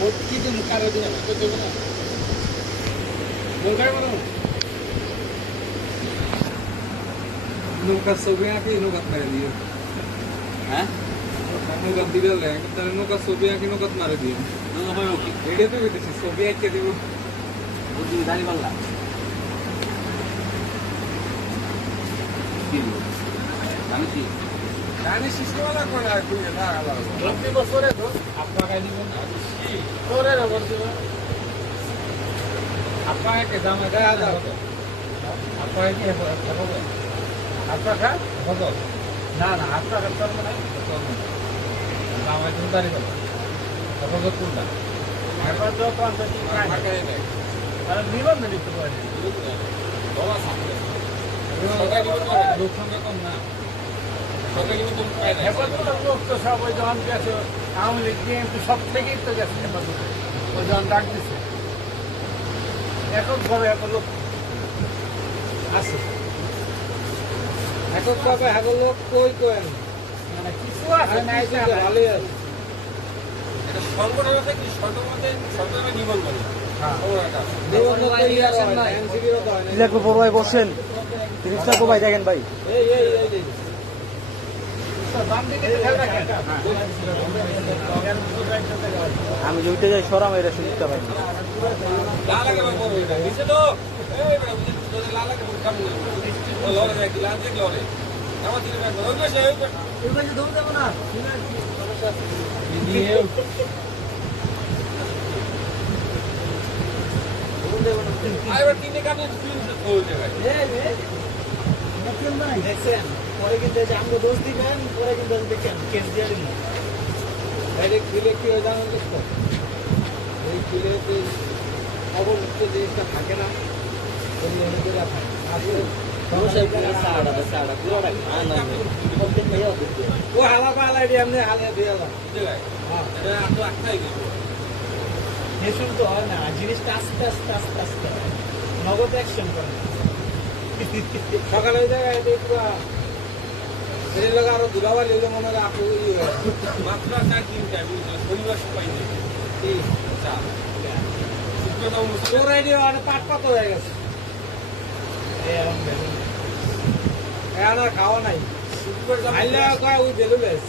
ভর্তি দিন কারো দিন দেবো না বলবে বলো নৌকা ছবি আঁকি নৌকাত মারে দিও হ্যাঁ নৌকাত দিলে তাহলে নৌকা ছবি আঁকি নৌকাত মারে দিও এটা তো বেঁধেছি ছবি আঁকে দেবো বুঝলি দাঁড়ি পাল্লা জানিস জানিস শিশুওয়ালা করে আর তুই না প্রতি বছরে তো আপনাকে দিবেন না তোরে রবর দিবেন আপনাকে দামে দেয়া দাও আপনাকে কি হবে আপনাকে হবে না না আপনাকে চলবে না চলবে না দামে তুমি দাঁড়িয়ে যাবে তখন তো তুলনা একবার তো 50 টাকা নেই আর দিবেন না দিতে পারে বাবা সামনে সবাই দিবেন লোক সংখ্যা কম না সবাই যখন গেছে আওয়ামী লীগ বিএনপি সব থেকেই তো গেছে ওই যখন ডাক দিচ্ছে এককভাবে এক লোক আছে এককভাবে এক লোক কই কেন মানে কিছু আছে না ভালোই আছে এটা সংগঠন আছে কি সরকারের নিবন্ধন বসেন ভাই দেখেন ভাই আমি জমিতে যাই সরাম এটা শুনতে পাই দেখছেন পরে কিন্তু আমাকে দোষ দিবেন পরে কিন্তু দেখেন কেস দিয়ে দিন ডাইরেক্ট খুলে কি হয়ে যাবেন তো এই খুলে অবমুক্ত জিনিসটা থাকে না ওই মনে করে থাকে ও হালা পালা দিয়ে এমনি হালে দিয়ে তো হয় না জিনিসটা আস্তে আস্তে আস্তে আস্তে নগদ অ্যাকশন করে সকালে ওই জায়গায় পুরো শরীর লাগা আরো দুলাবা লিলে মনে হয় আপু মাত্র 4-3 টাইম শনিবার সবাই নেই তোর আইডিয়া আর পাট হয়ে গেছে আর খাওয়া নাই আইলে কয় ওই বেলু বেশ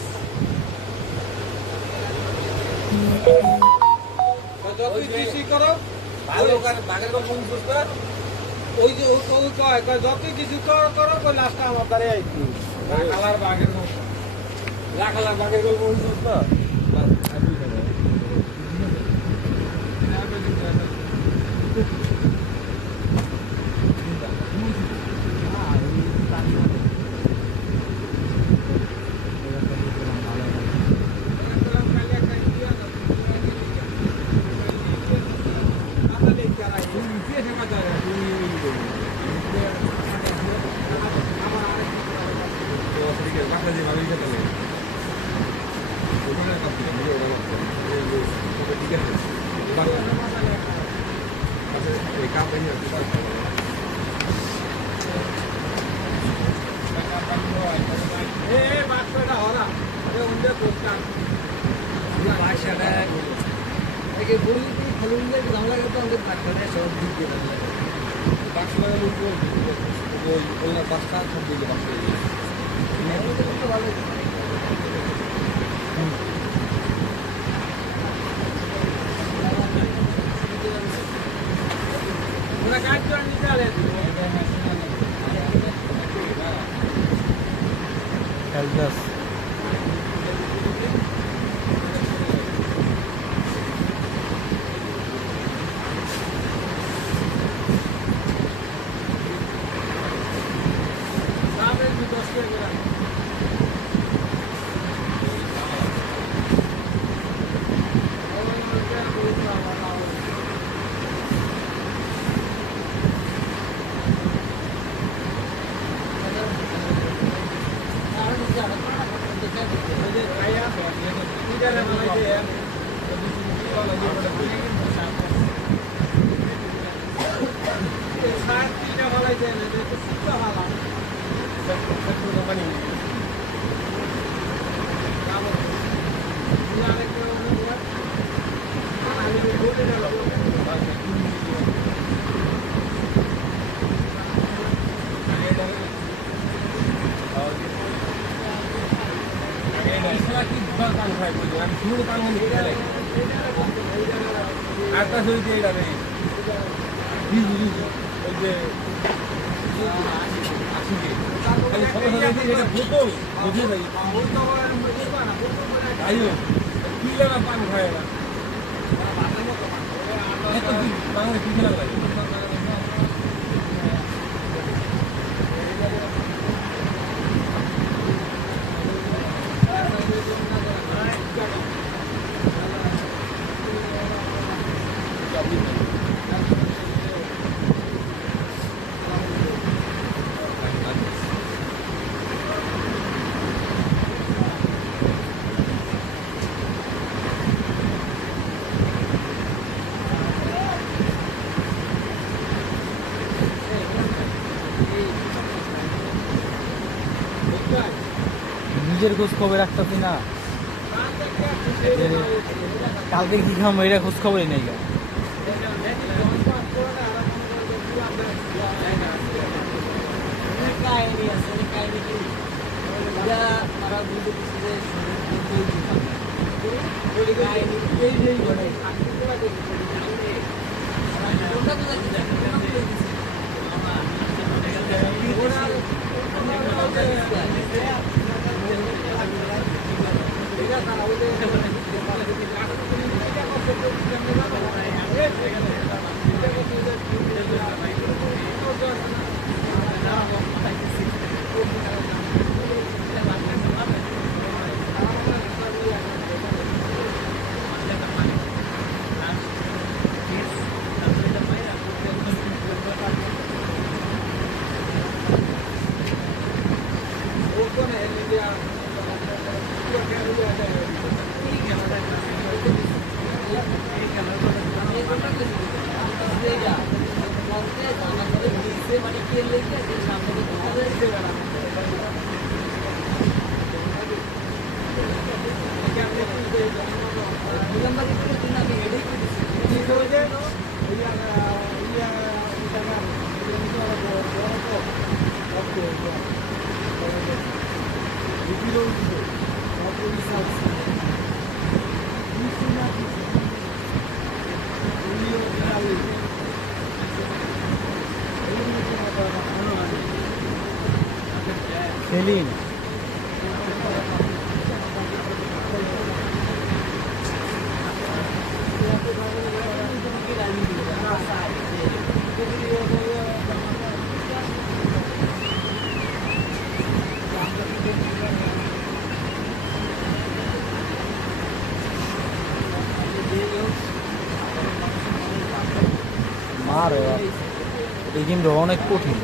যতই কৃষি করো ভালো বাঘের কোন সুস্থ ওই যে ওই কয় যতই কিছু করো ওই লাস্টটা আমার দ্বারে আইছি রাখালার বাঘের গল্প সুস্থ আমার পান খাই বলি আমি শুরু পান খেতে লাগি আটটা শুরুতে এটা নেই ওই যে আসিকে খালি সবাই সবাই এটা বোতল বুঝে যাই আইও কি লাগা পান খায় না এত কি বাংলা কি লাগা লাগে নিজের খোঁজ খবর রাখতেছি না কালকে কি খাবো এটা খোঁজ খবরই নেই সেলিম মারে এই গেমটা অনেক কঠিন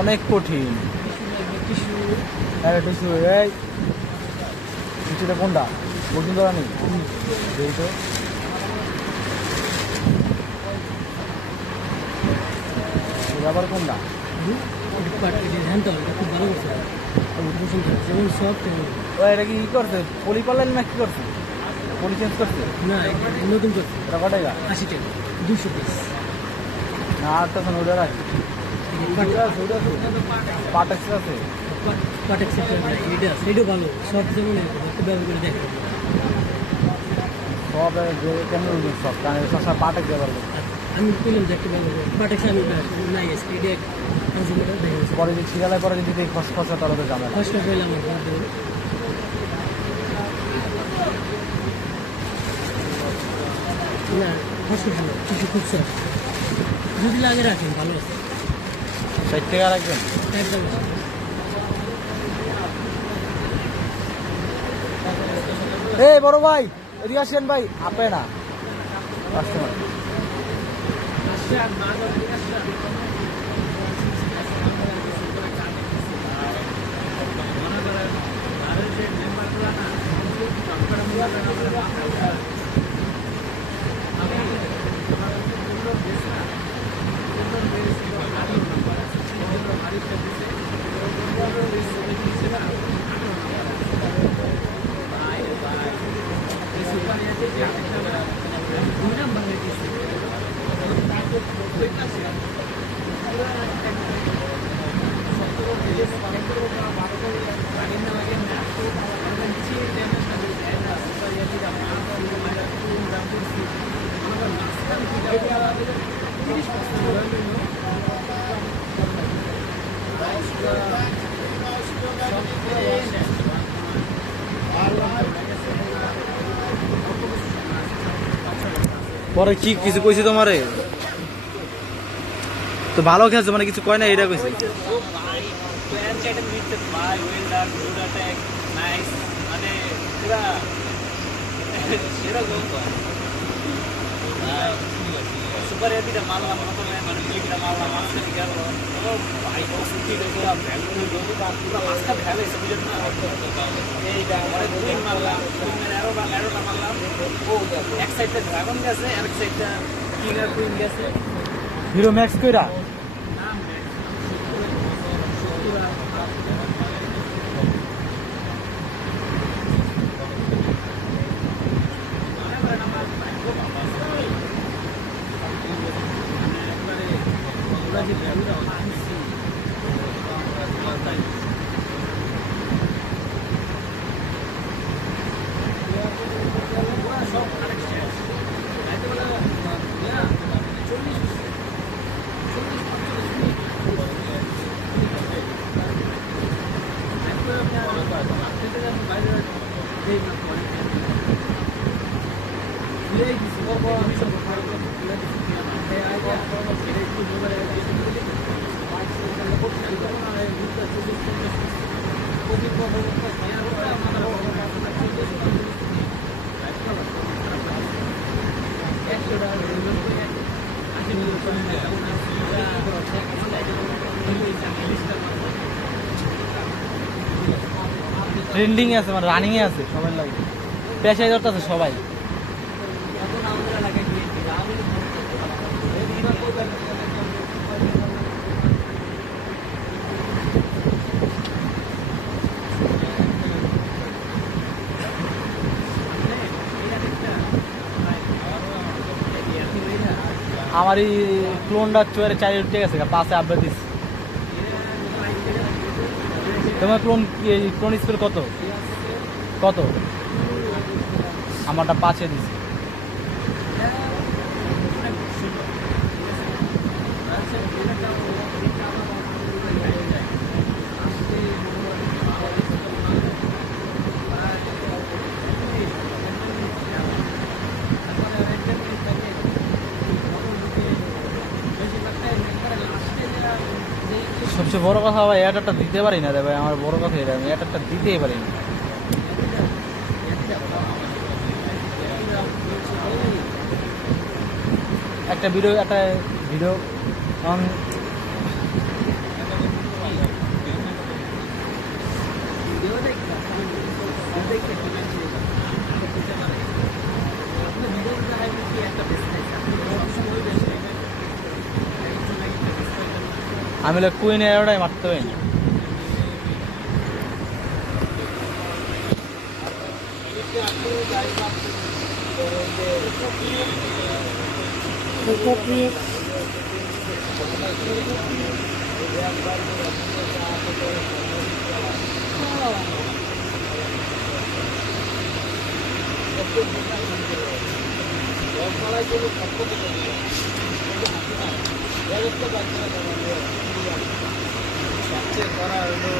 অনেক কঠিন হ্যাঁ টিস্যু এই টিস্যুটা কোনটা বসুন্ধরা নেই এই তো আবার কোনটা এটা কি করছে পলি পাল্লাইল না কি করছে পলি চেঞ্জ করছে না নতুন করছে এটা কটাই 80 টাকা 200 পিস না আটটা শোন ওটা রাখি পাট এক্সট্রা আছে পাটেক সেক্টর এটা সেটাও ভালো সব যেমন একটু ব্যবহার করে দেখো সব কেমন সব কারণ সবসময় পাটেক ব্যবহার করছে আমি পেলাম যে একটা ব্যবহার পাটেক আমি নাই গেছি এটা কনজিউমার দেখে গেছে পরে যদি ছিড়ালে পরে যদি খসখসা তাহলে তো জানা কষ্ট পেলাম না কষ্ট ভালো কিছু খুব সব যদি লাগে রাখেন ভালো আছে 60 টাকা রাখবেন একদম এই বড় ভাই এদিকে আসেন ভাই আপে না কাস্টমার Gracias. পরে কি কিছু কইছি তোমারে? তো ভালো খেলছো মানে কিছু কয় না এটা কইছি। সুপার এদিকে মারলাম মানে মিলিটা মারলাম মাঝখানে গেল ও ভাই সুখী দেখো মাছটা ফেলেছে বুঝলেন না এইটা মানে দুই মারলাম এরোটা মারলাম ও এক সাইডটা ড্রাগন গেছে আর এক সাইডটা কিং আর কুইন গেছে হিরো ম্যাক্স কইরা ট্রেন্ডিং আছে মানে রানিং এ আছে সবাই লাগে পেশায় ধরতেছে সবাই আমার এই ক্লোনটা চুয়ারে 4 উঠে গেছে 5 এ আপডেট দিস তোমার ক্লোন স্পেল কত আমারটা 5 এ দিস সবচেয়ে বড় কথা ভাই এয়ারটা দিতে পারি না রে ভাই আমার বড় কথা এটা আমি এয়ারটা দিতেই পারি না একটা ভিডিও আমি কুইন এয়ারটাই মারতে পারি না করা হলো